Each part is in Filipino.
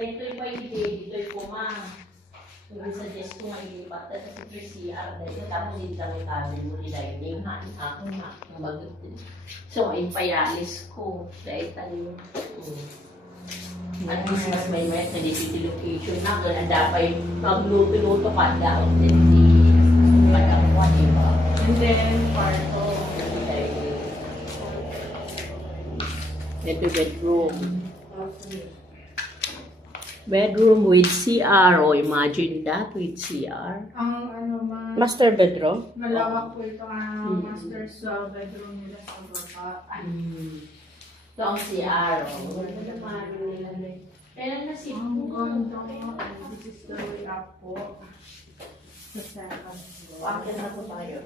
ito'y pa ito'y kumang. Yung suggest ko nga ilipat na sa CR dahil tapos hindi kami kabin mo nilaining ako nga magot. So ay payalis ko dahil tayo. At least mas may nalipiti location na kaya dapat magluto-luto ka daw. Padakuan, diba? And then, parto. Ito bedroom. Bedroom with CR. O, imagine that with CR. Ang Master bedroom? malawak po ito ang master bedroom nila sa baba. Ito ang CR. Wala naman nila. Kailan na si This is the way up po. Sa second floor. Akin na po tayo.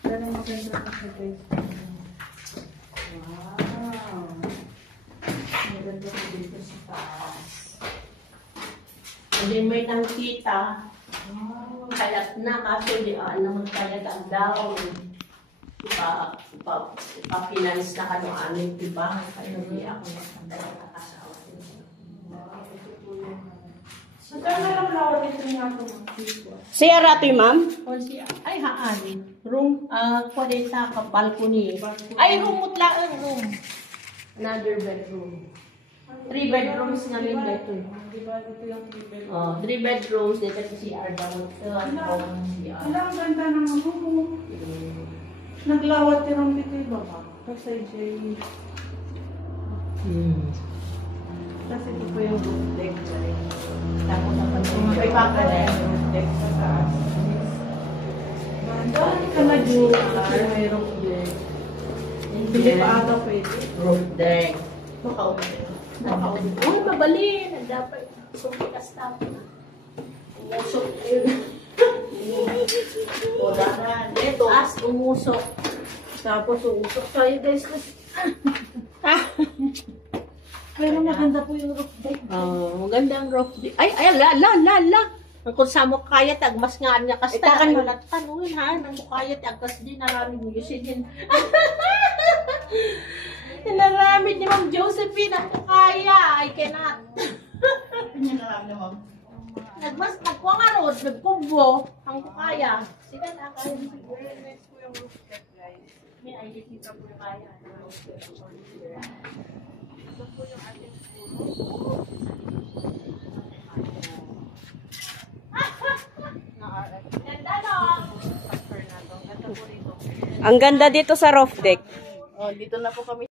Pero maganda kasi guys. Wow! Maganda ko dito sa taas. Hindi may nakita. Kalat na kaso hindi naman kaya ang down. Pa-finance na ano amin, diba? Kaya hindi ako nakakasawa. Magkano lang lawat ito niya ako dito? Siya ratoy, ma'am? O siya? Ay, haan. Room, kwadeta ka, balcony. Ay, room, mutlaan, room. Another bedroom. 3 bedrooms namin dito. Diba ito yung 3 bedroom? Oh, 3 bedrooms dito sa CR daw. Wala, ang ganda ng room. Naglawat din ang dito yung baba. Kasi Jay. Kasi ito po yung roof deck. Tapos ang May baka na yung roof deck sa taas. Ganda. Hindi ka na-due. Kasi may roof deck. Hindi pa ata pwede. Roof deck. Uy, mabali. Dapat sumikas tapo na. Umusok yun. O, dahan. Ito, umusok. Tapos umusok tayo, guys. Pero maganda po yung roof deck. Maganda ang roof deck. Ay, la. Ang kung sa mo kaya, tagmas nga niya. Kasi takan mo tanungin ha. Nang mo kaya, tagkas din. Naraming mo yun. Naraming ni Ma'am Josephine. Ang kaya. I cannot. Nagmas, nagkuha nga road. Nagkubo. Ang kaya. Sige na, kaya. Very nice po yung roof deck, guys. May nakikita po yung kaya. Ito po yung ating school. Ganda no? Ganda po rito. Ang ganda dito sa roof deck. Oh, dito na po kami